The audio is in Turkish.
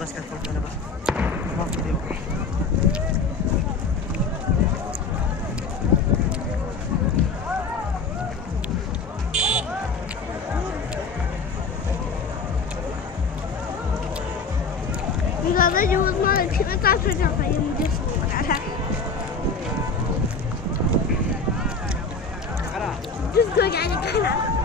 Başka korkana bak. Tamam gidiyorum. Yıllarda cıvızmalı kime tartacağım hayım diyorsun. Düz gölgeli kara.